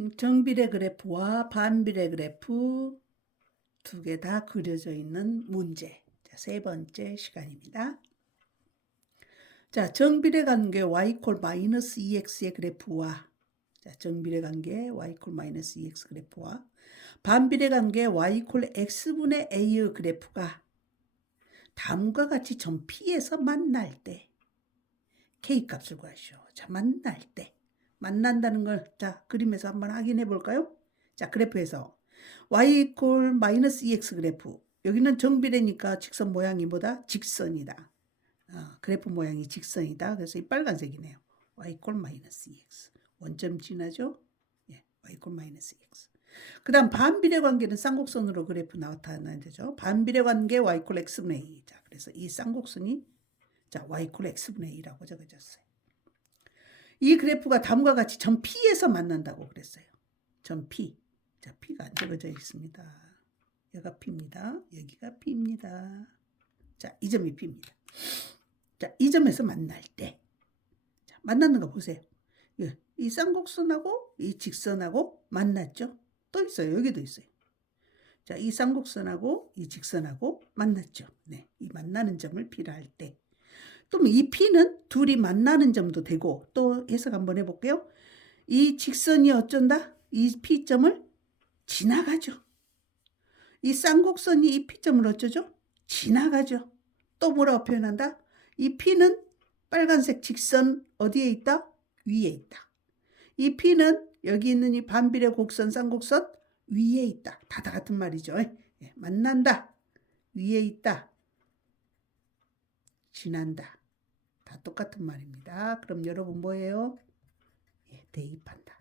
음, 정비례 그래프와 반비례 그래프 두 개 다 그려져 있는 문제. 자, 세 번째 시간입니다. 자, 정비례 관계 y 콜 마이너스 2x의 그래프와 자, 정비례 관계 y 콜 마이너스 2x 그래프와 반비례 관계 y 콜 x분의 a의 그래프가 다음과 같이 점 P에서 만날 때 K 값을 구하시오. 자, 만날 때 만난다는 걸 자, 그림에서 한번 확인해 볼까요? 자, 그래프에서 y 이퀄 마이너스 2x 그래프. 여기는 정비례니까 직선 모양이 뭐다? 직선이다. 어, 그래프 모양이 직선이다. 그래서 이 빨간색이네요. y 이퀄 마이너스 2x. 원점 지나죠? 예, y 이퀄 마이너스 2x. 그 다음 반비례 관계는 쌍곡선으로 그래프 나타나는 되죠. 반비례 관계 y 이퀄 x분의 a. 자, 그래서 이 쌍곡선이 자, y 이퀄 x분의 a라고 적어졌어요. 이 그래프가 다음과 같이 점 P에서 만난다고 그랬어요. 점 P. 자, P가 안 적어져 있습니다. 여기가 P입니다. 여기가 P입니다. 자, 이 점이 P입니다. 자, 이 점에서 만날 때. 자, 만나는 거 보세요. 예, 이 쌍곡선하고 이 직선하고 만났죠? 또 있어요. 여기도 있어요. 자, 이 쌍곡선하고 이 직선하고 만났죠. 네, 이 만나는 점을 P라 할 때. 또이 P는 둘이 만나는 점도 되고 또 해석 한번 해볼게요. 이 직선이 어쩐다? 이 P점을 지나가죠. 이 쌍곡선이 이 P점을 어쩌죠? 지나가죠. 또 뭐라고 표현한다? 이 P는 빨간색 직선 어디에 있다? 위에 있다. 이 P는 여기 있는 이 반비례 곡선 쌍곡선 위에 있다. 다 다 같은 말이죠. 예, 만난다. 위에 있다. 지난다. 다 똑같은 말입니다. 그럼 여러분 뭐예요? 예, 대입한다.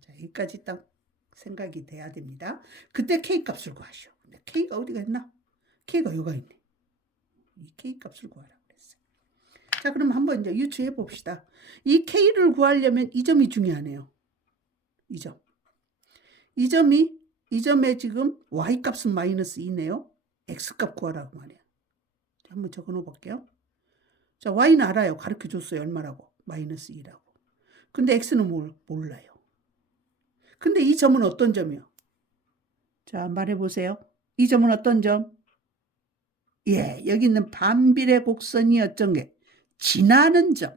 자, 여기까지 딱 생각이 돼야 됩니다. 그때 K 값을 구하시오. 근데 K가 어디가 있나? K가 여기가 있네. 이 K 값을 구하라 그랬어요. 자, 그럼 한번 이제 유추해 봅시다. 이 K를 구하려면 이 점이 중요하네요. 이 점. 이 점이 이 점에 지금 Y 값은 마이너스 2네요. X 값 구하라고. 자, 한번 적어 놓어 볼게요. 자, y는 알아요. 가르쳐 줬어요. 얼마라고? 마이너스 2라고. 근데 x는 뭘 몰라요. 근데 이 점은 어떤 점이요? 자, 말해 보세요. 이 점은 어떤 점? 예, 여기 있는 반비례 곡선이 어떤 게 지나는 점.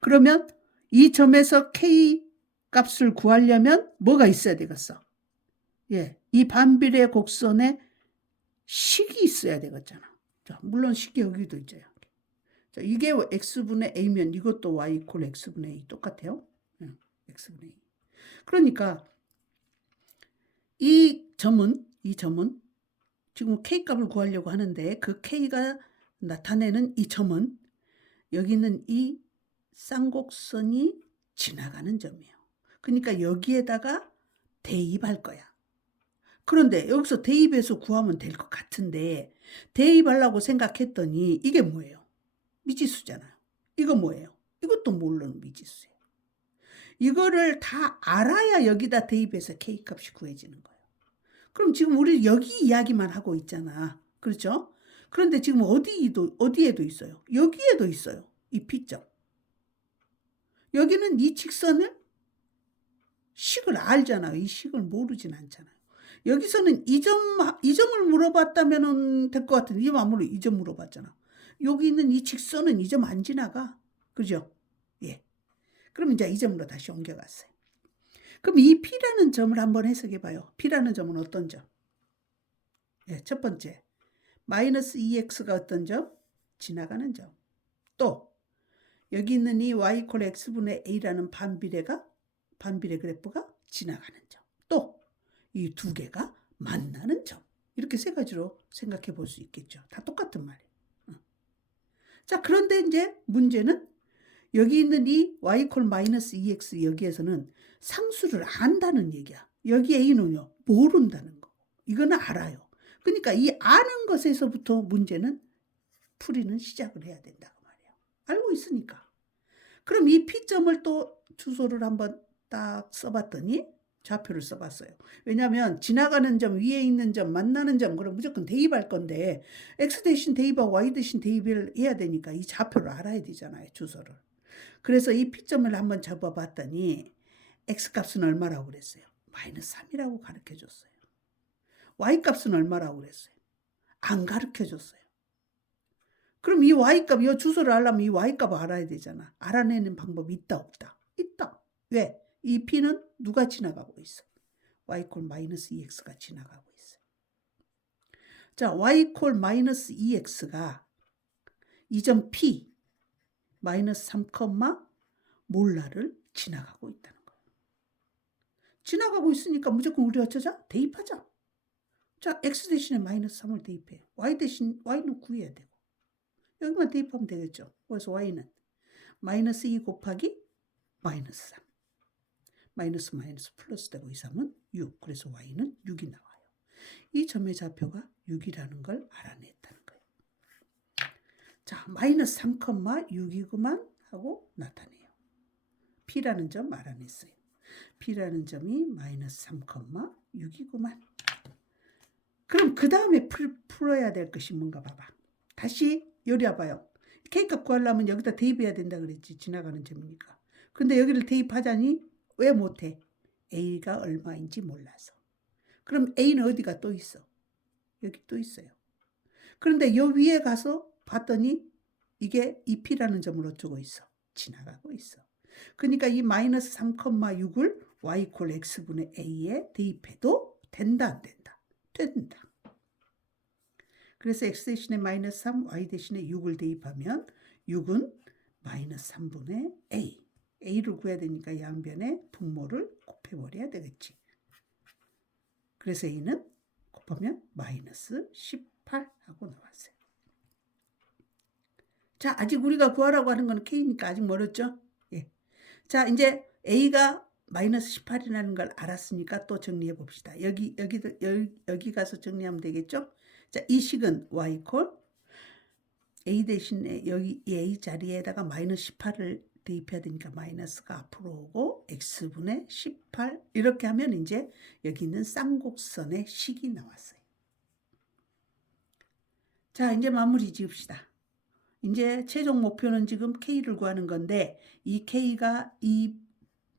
그러면 이 점에서 k 값을 구하려면 뭐가 있어야 되겠어? 예, 이 반비례 곡선에 식이 있어야 되겠잖아. 자, 물론 식이 여기도 있죠. 자, 이게 x분의 a면 이것도 y 이퀄 x분의 a 똑같아요. 응, x분의 a. 그러니까 이 점은 이 점은 지금 k 값을 구하려고 하는데 그 k가 나타내는 이 점은 여기 있는 이 쌍곡선이 지나가는 점이에요. 그러니까 여기에다가 대입할 거야. 그런데 여기서 대입해서 구하면 될 것 같은데 대입하려고 생각했더니 이게 뭐예요? 미지수잖아요. 이거 뭐예요? 이것도 모르는 미지수예요. 이거를 다 알아야 여기다 대입해서 K값이 구해지는 거예요. 그럼 지금 우리 여기 이야기만 하고 있잖아. 그렇죠? 그런데 지금 어디도, 어디에도 있어요? 여기에도 있어요. 이 P점. 여기는 이 직선을 식을 알잖아요. 이 식을 모르진 않잖아요. 여기서는 이 점, 이 점을 물어봤다면 될 것 같은데, 이점 이점 물어봤잖아. 여기 있는 이 직선은 이 점 안 지나가. 그죠? 예. 그럼 이제 이 점으로 다시 옮겨갔어요. 그럼 이 P라는 점을 한번 해석해 봐요. P라는 점은 어떤 점? 예, 첫 번째. 마이너스 2x가 어떤 점? 지나가는 점. 또, 여기 있는 이 y 콜 x분의 a라는 반비례가, 반비례 그래프가 지나가는 점. 또, 이 두 개가 만나는 점. 이렇게 세 가지로 생각해 볼 수 있겠죠. 다 똑같은 말이에요. 자, 그런데 이제 문제는 여기 있는 이 y 콜 마이너스 2x 여기에서는 상수를 안다는 얘기야. 여기 a는요, 모른다는 거. 이거는 알아요. 그러니까 이 아는 것에서부터 문제는 풀이는 시작을 해야 된다고 말이에요. 알고 있으니까. 그럼 이 P점을 또 주소를 한번 딱 써봤더니 좌표를 써봤어요. 왜냐하면 지나가는 점, 위에 있는 점, 만나는 점, 그럼 무조건 대입할 건데 x 대신 대입하고 y 대신 대입을 해야 되니까 이 좌표를 알아야 되잖아요. 주소를. 그래서 이 P점을 한번 잡아봤더니 x값은 얼마라고 그랬어요? 마이너스 3이라고 가르쳐 줬어요. y값은 얼마라고 그랬어요? 안 가르쳐 줬어요. 그럼 이 y값, 이 주소를 알려면 이 y값을 알아야 되잖아. 알아내는 방법이 있다, 없다? 있다. 왜? 이 p는 누가 지나가고 있어? y 콜 마이너스 2x가 지나가고 있어. 자, y 콜 마이너스 2x가 이점 p 마이너스 3, 몰라를 지나가고 있다는 거예요. 지나가고 있으니까 무조건 우리 어쩌자? 대입하자. 자, x 대신에 마이너스 3을 대입해. y 대신 y는 구해야 되고. 여기만 대입하면 되겠죠. 그래서 y는 마이너스 2 곱하기 마이너스 3. 마이너스 마이너스 플러스 되고 이 3은 6. 그래서 y는 6이 나와요. 이 점의 좌표가 6이라는 걸 알아냈다는 거예요. 자, 마이너스 3,6이구만 하고 나타내요. P라는 점 알아냈어요. P라는 점이 마이너스 3,6이구만. 그럼 그 다음에 풀어야 될 것이 뭔가 봐봐. 다시 요리해봐요. K값 구하려면 여기다 대입해야 된다 그랬지. 지나가는 점이니까. 근데 여기를 대입하자니 왜 못해? A가 얼마인지 몰라서. 그럼 A는 어디가 또 있어? 여기 또 있어요. 그런데 요 위에 가서 봤더니 이게 이 P라는 점을 어쩌고 있어? 지나가고 있어. 그러니까 이 마이너스 3,6을 y 콜 x분의 a에 대입해도 된다 안 된다? 된다. 그래서 x 대신에 마이너스 3, y 대신에 6을 대입하면 6은 마이너스 3분의 a. a를 구해야 되니까 양변에 분모를 곱해버려야 되겠지. 그래서 a는 곱하면 마이너스 18 하고 나왔어요. 자, 아직 우리가 구하라고 하는 건 k니까 아직 멀었죠? 예. 자, 이제 a가 마이너스 18이라는 걸 알았으니까 또 정리해 봅시다. 여기, 여기, 여기, 가서 정리하면 되겠죠? 자, 이 식은 y 콜 a 대신에 여기 이 a 자리에다가 마이너스 18을 대입해야 되니까 마이너스가 앞으로 오고 x분의 18 이렇게 하면 이제 여기 있는 쌍곡선의 식이 나왔어요. 자, 이제 마무리 지읍시다. 이제 최종 목표는 지금 K를 구하는 건데 이 K가 이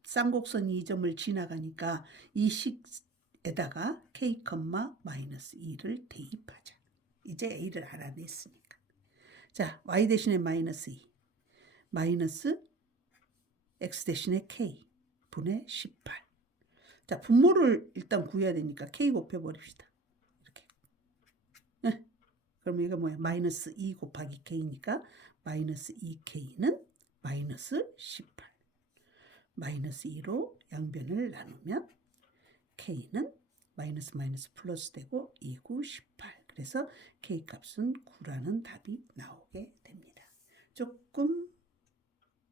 쌍곡선 이 점을 지나가니까 이 식에다가 K, 마이너스 2를 대입하자. 이제 A를 알아냈으니까. 자, Y 대신에 마이너스 2. 마이너스 X 대신에 K 분의 18. 자, 분모를 일단 구해야 되니까 K 곱해버립시다. 이렇게. 네. 그럼 이거 뭐야? 마이너스 2 곱하기 K니까 마이너스 2K는 마이너스 18. 마이너스 2로 양변을 나누면 K는 마이너스 마이너스 플러스 되고 2, 9, 18. 그래서 K 값은 9라는 답이 나오게 됩니다. 조금,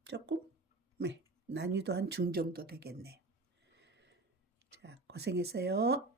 조금, 네, 난이도 한 중 정도 되겠네요. 자, 고생했어요.